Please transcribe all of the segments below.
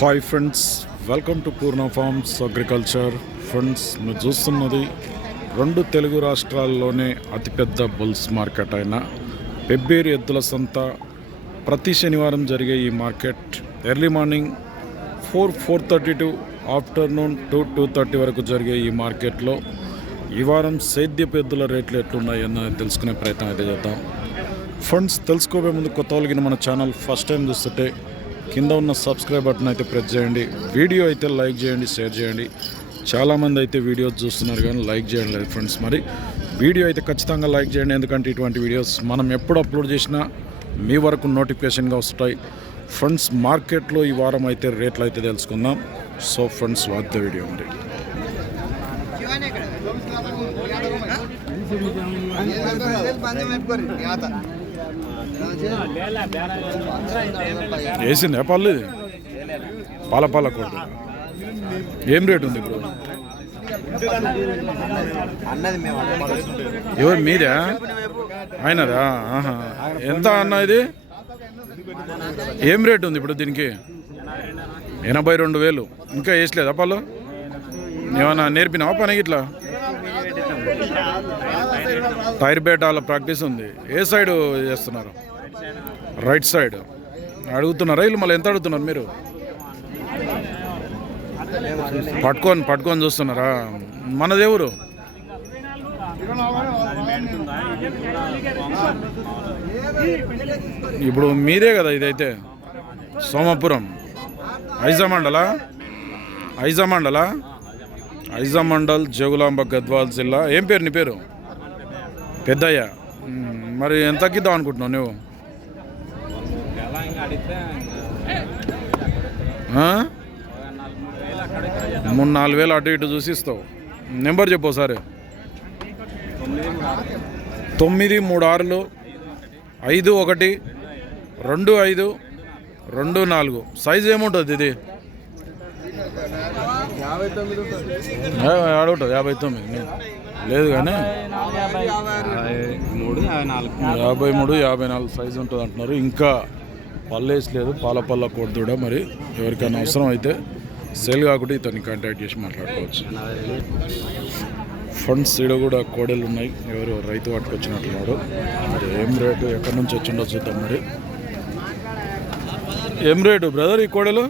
Hi friends welcome to Purna farms agriculture friends మీరు చూస్తున్నది రెండు తెలుగు రాష్ట్రాల్లోనే అతిపెద్ద బుల్స్ మార్కెట్ అయిన పెబ్బేరు ఎద్దుల సంత. ప్రతి శనివారం జరిగే ఈ market early morning four four thirty to afternoon two two thirty వరకు జరిగే ఈ మార్కెట్లో ఈ వారం సేద్యపు ఎద్దుల రేట్లు ఎట్లున్నాయన్న తెలుసుకునే ప్రయత్నం అయితే చేద్దాం. ఫండ్స్ తెలుసుకోబోయే ముందు కొత్త వాళ్ళకి మన ఛానల్ ఫస్ట్ టైం చూస్తుంటే కింద ఉన్న సబ్స్క్రైబ్ బటన్ అయితే ప్రెస్ చేయండి. వీడియో అయితే లైక్ చేయండి షేర్ చేయండి. చాలామంది అయితే వీడియోస్ చూస్తున్నారు కానీ లైక్ చేయండి లేదు ఫ్రెండ్స్ మరి. వీడియో అయితే ఖచ్చితంగా లైక్ చేయండి ఎందుకంటే ఇటువంటి వీడియోస్ మనం ఎప్పుడు అప్లోడ్ చేసినా మీ వరకు నోటిఫికేషన్గా వస్తాయి. ఫ్రెండ్స్ మార్కెట్లో ఈ వారం అయితే రేట్లు అయితే తెలుసుకుందాం. So friends watch the video మరి. వేసింది పళ్ళు ఇది పాల పాల కోడి ఏం రేట్ ఉంది ఇప్పుడు ఎవరు మీరా ఆయనదా. ఎంత అన్న ఇది? ఏం రేట్ ఉంది ఇప్పుడు దీనికి? ఎనభై రెండు వేలు. ఇంకా వేసలేదా పళ్ళు ఏమన్నా నేర్పినావా పని ఇట్లా టైర్ బేటాల ప్రాక్టీస్ ఉంది. ఏ సైడ్ చేస్తున్నారు? Right side. అడుగుతున్న వీళ్ళు మళ్ళీ ఎంత అడుగుతున్నారు మీరు? పట్టుకొని పట్టుకొని చూస్తున్నారా? మనదేవురు ఇప్పుడు మీదే కదా ఇదైతే. సోమపురం. ఐజా మండల ఐజా మండల ఐజా మండల్ జగులాంబ గద్వాల్ జిల్లా. ఏం పేరు నీ పేరు? పెద్దయ్య. మరి ఎంత అనుకుంటున్నావు నువ్వు? మూడు నాలుగు వేలు అటు ఇటు చూసి ఇస్తావు. నెంబర్ చెప్పు సరే తొమ్మిది మూడు ఆరులు ఐదు ఒకటి రెండు ఐదు రెండు నాలుగు. సైజు ఏముంటుంది ఇది? యాభై తొమ్మిది ఆడుంటుంది యాభై తొమ్మిది. లేదు కానీ యాభై మూడు యాభై నాలుగు. సైజు ఉంటుంది అంటున్నారు ఇంకా పల్లేసలేదు పాల పళ్ళ కొడుతుడా మరి? ఎవరికైనా అవసరం అయితే సేల్ కాకుండా ఇతన్ని కాంటాక్ట్ చేసి మాట్లాడుకోవచ్చు. ఫండ్స్ ఈడ కూడా కోడలు ఉన్నాయి. ఎవరు రైతు పట్టుకొచ్చినట్టున్నాడు మరి ఏం రేటు ఎక్కడి నుంచి వచ్చిండో చూద్దాం మరి. ఏం రేటు బ్రదర్ ఈ కోడలు?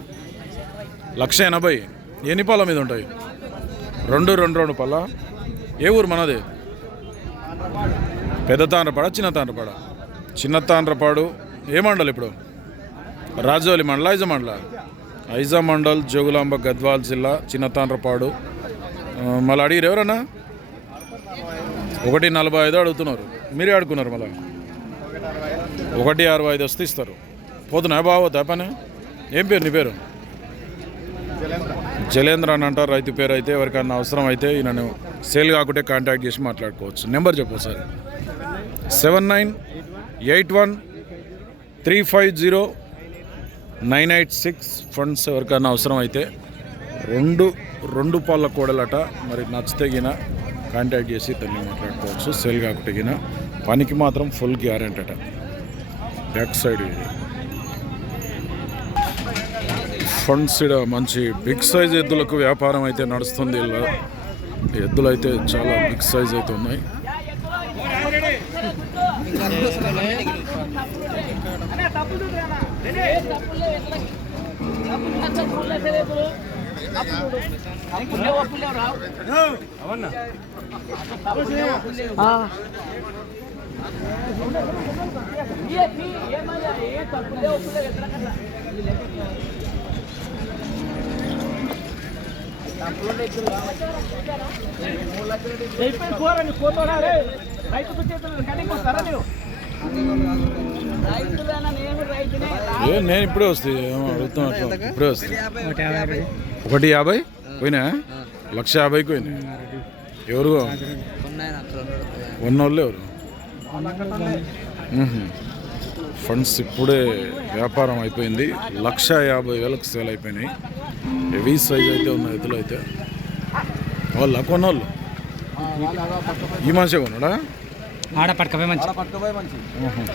లక్ష ఎనభై. ఎన్ని పాల మీద ఉంటాయి? రెండు రెండు రెండు పళ్ళ. ఏ ఊరు మనది? పెద్ద తాండ్రపాడ చిన్న తాండ్రపాడ? చిన్న తాండ్రపాడు. ఏ ఇప్పుడు? రాజోలి మండల ఐజా మండల. ఐజా మండల్ జోగులాంబ గద్వాల్ జిల్లా చిన్నతాండ్రపాడు. మళ్ళీ అడిగిరు ఎవరన్నా? ఒకటి నలభై ఐదు అడుగుతున్నారు. మీరే అడుగున్నారు మళ్ళీ. ఒకటి అరవై ఐదు వస్తే ఇస్తారు. పోతున్నా బాగోతా పని ఏం పేరు నీ పేరు? జలేంద్ర అని అంటారు. రైతు పేరు అయితే ఎవరికైనా అవసరం అయితే నన్ను సేల్ కాకుంటే కాంటాక్ట్ చేసి మాట్లాడుకోవచ్చు. నెంబర్ చెప్పు sir seven nine eight one three five zero nine eight six funds ఎవరికైనా అవసరం అయితే రెండు రెండు పాళ్ళ కూడలట మరి నచ్చితే గిన కాంటాక్ట్ చేసి తల్లి మాట్లాడుకోవచ్చు. సేల్ కాకుండా గిన పనికి మాత్రం ఫుల్ గ్యారెంటీ అట. బ్యాక్ సైడ్ ఇది. ఫండ్స్ ఇక్కడ మంచి బిగ్ సైజ్ ఎద్దులకు వ్యాపారం అయితే నడుస్తుంది. ఇలా ఎద్దులు అయితే చాలా బిగ్ సైజ్ అయితే ఉన్నాయి. అయిపోయి కోరండి పోతాడా రే. రైతు చేతులు కడిగి వస్తారా నేను రైతునే ఏ నేను ఇప్పుడే వస్తే. ఏమో అడుగుతున్నా ఇప్పుడే వస్తే. ఒకటి యాభై? పోయినా? లక్ష యాభైకి పోయినా? ఎవరు? ఉన్నోళ్ళు ఎవరు? మ్మ్హ. ఫండ్స్ ఇప్పుడే వ్యాపారం అయిపోయింది. లక్ష యాభై వేలకు సేల్ అయిపోయినాయి. హెవీ సైజ్ అయితే ఉన్న ఎద్దులు అయితే. వాళ్ళ కొన్నోళ్ళు? ఈ మనిషి కొన్నాడా? ఆడ పట్టుకపోయి మంచి పట్టుకోపోయి మంచి మ్మ్హ.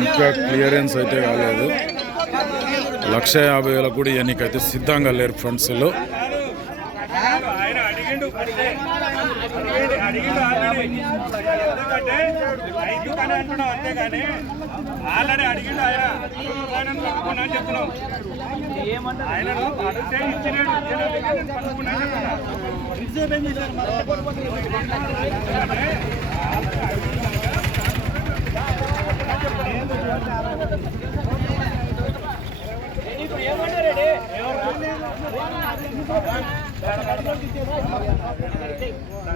ఇంకా క్లియరెన్స్ అయితే కాలేదు. లక్ష యాభై వేల కూడా ఎన్నికైతే సిద్ధంగా లేరు ఫ్రెండ్స్ ఎందుకంటే రైతు పని అంటున్నాం అంతేగాని ఆల్రెడీ అడిగిండు ఆయన. ఆయన పట్టుకున్నా అని చెప్తున్నాం. ఆయనను అడిగితే ఇచ్చినాడు ఇచ్చినాడు. కానీ చెప్తున్నా.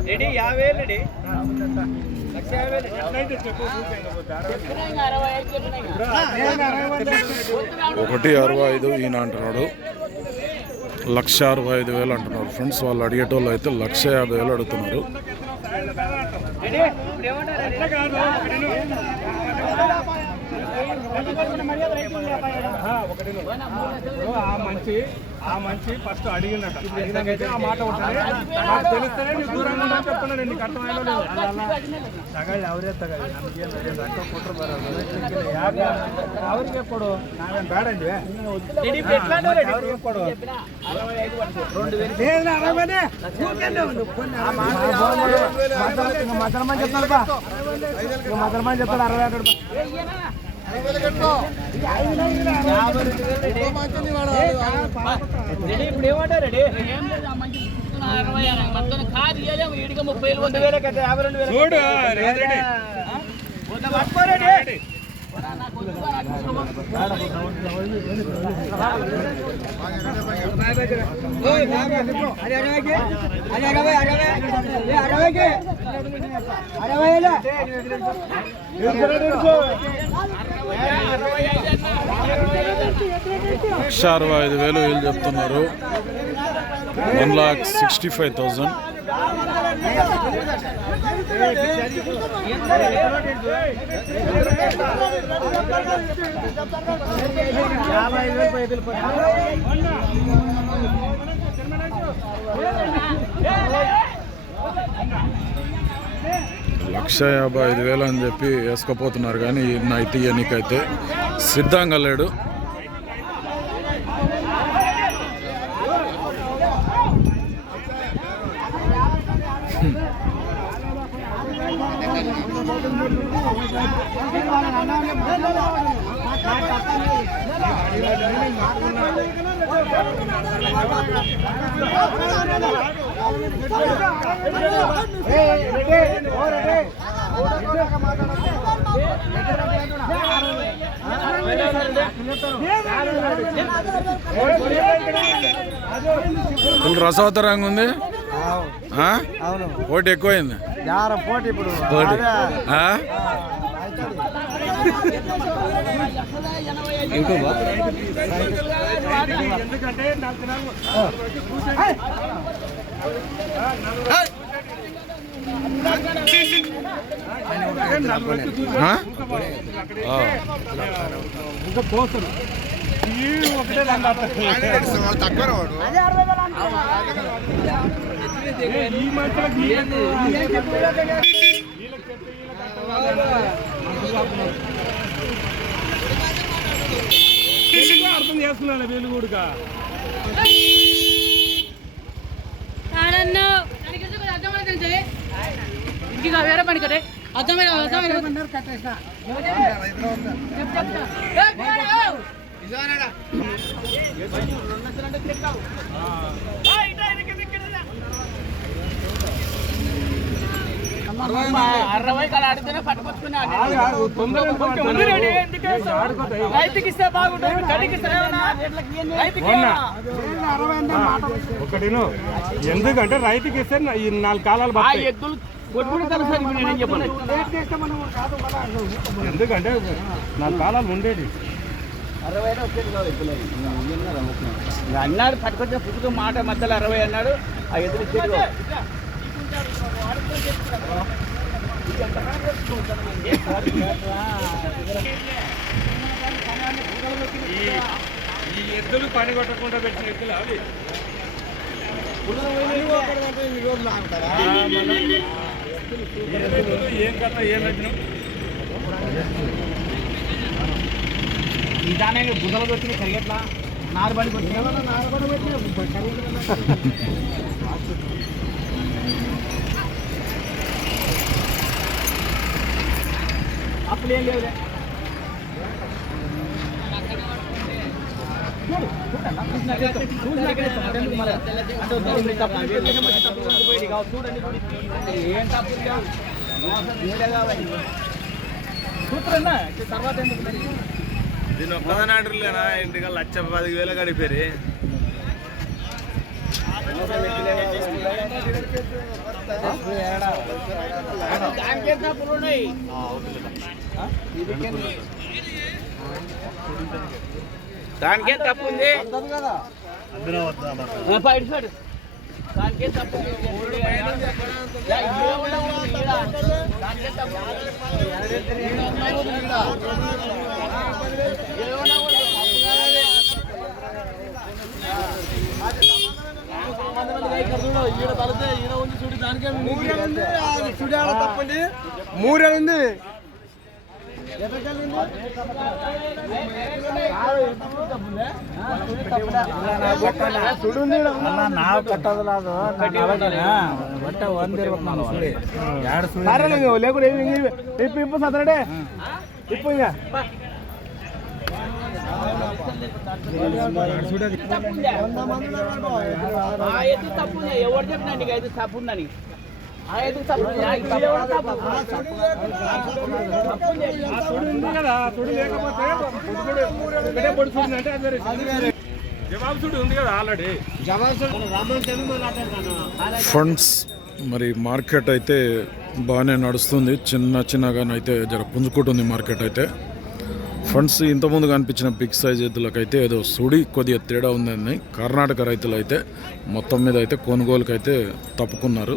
రెడీ యాభై రెడీ. లక్ష ఒకటి అరవై ఐదు ఈయన అంటున్నాడు. లక్ష అరవై ఐదు వేలు అంటున్నారు ఫ్రెండ్స్. వాళ్ళు అడిగేటోళ్ళు అయితే లక్ష యాభై వేలు అడుగుతున్నారు రెడీ ఇప్పుడు ఏమంటారు అట్లా కాదు ఒకటి నువ్వు. ఆ, ఒకటి నువ్వు. ఇప్పుడు ఆ మంచి ఆ మంచి ఫస్ట్ అడిగిందట అడిగినాకైతే ఆ మాట ఉంటుంది నాకు తెలిస్తేనే నీకు దూరంగా ఉండని చెప్తున్నాను నేను నీకు అర్థమైనా లేదు ತಗೊಳ್ಳಿ ಅವರೇ ತಗೊಳ್ಳಿ ನಮಗೇನು ರೊಕ್ಕ ಕೊಟ್ಟರು ಬರೋದು ಯಾಕೆ ಅವ್ರಿಗೆ ಕೊಡು ನಾವೇನು ಬೇಡ ಅಂದ್ವಿ రెడీ ఇప్పుడు ఎట్లా అంటారు రెడీ ಅವ್ರಿಗೆ ಕೊಡು మధురమని చెప్తాను బా మధురమని చెప్తాడు అరవై ఒకటి రెడీ ఇప్పుడు ఏమంటారు రెడీ ముప్పై అరవై అరవై అరవై కట్ట వేలు లక్ష అరవై ఐదు వేలు వీళ్ళు చెప్తున్నారు. One lakh sixty five thousand లక్ష యాభై ఐదు వేలు అని చెప్పి వేసుకపోతున్నారు కానీ నైట్ ఎన్నికైతే సిద్ధంగా లేడు ఫుల్ రసవతరంగా ఉంది? ఆ? అవును. ఓటు ఎక్కువైంది. యారం పోటీ ఇప్పుడు? ఇంకో ఎందుకంటే అర్థం చేస్తున్నాను వెలుగుడుగా కూడా ఆడన్ను దానికి ఎందుకు అర్థమైంది ఇంటికి వేరే పని కదే అర్థమైన అరవై కాలు ఆడితేనే పట్టుకొచ్చుకున్నా? రైతుకి ఇస్తే బాగుంటుంది కడికి? ఒకటిను ఎందుకంటే రైతుకి ఇస్తే నాలుగు కాలాలు ఎద్దులు కొట్టుకుంటారు సార్ ఇప్పుడు నేనేం చెప్పను ఎందుకంటే నాలుగు కాలాలు ఉండేది. అన్నాడు పట్టుకొచ్చిన పుట్టుకు మాట మధ్యలో అరవై అన్నాడు ఆ ఎదురు ఈ ఎద్దులు పని కొట్టకుండా పెట్టిన ఎద్దులు అవి. ఏ ఎద్దులు, ఏం కథ ఏం నిదానే బుధలు వచ్చిన కరిగట్లా నారుబడికి వచ్చిన అప్పుడు ఏం లేవులే చూడు, చూడన్నా, చూసినాకే ఇస్తాం. చూసినాకే ఇస్తాం. అదెందుకు మరి? అంటే వద్దు, ఉంది తప్పు. వేరే ఏమో తప్పు ఉంది, పోయింది కావు. చూడండి, చూడండి. ఏం తప్పు లేవు. మోసం మీరే కావాలి. చూస్తున్నా తర్వాత ఎందుకు మరి? దీని ఒక్కదనాడులేనా ఇంటికి లక్ష పది వేలు గడిపారు ఉన్నాయి దానికేం తప్పు ఉంది దానికేం తప్పు ఉంది. ఉంది. ನಾವು ಕಟ್ಟೋದಿಲ್ಲ ಅದು ಒಟ್ಟ ಒಂದಿರ್ಬೇಕು ನಾನು ಸುಳಿ ಎರಡು ಸುಳಿ లేకుండా ఇప్పు ఇప్పు సతరడే ఇప్పు ఇంకా ఆ ఎత్తు తప్పు ఉంది. ఎవరు చెప్పినా నీకు అయితే తప్పు ఉందని ఆ ఎత్తు తప్పు ఉంది. ఆ ఫండ్స్ మరి మార్కెట్ అయితే బాగానే నడుస్తుంది. చిన్న చిన్నగానైతే జర పుంజుకుంటుంది మార్కెట్ అయితే. ఫండ్స్ ఇంతకుముందు కనిపించిన బిగ్ సైజ్ ఎద్దులకైతే ఏదో సుడి కొద్దిగా తేడా ఉందని కర్ణాటక రైతులు అయితే మొత్తం మీద అయితే కొనుగోలుకైతే అయితే తప్పుకున్నారు.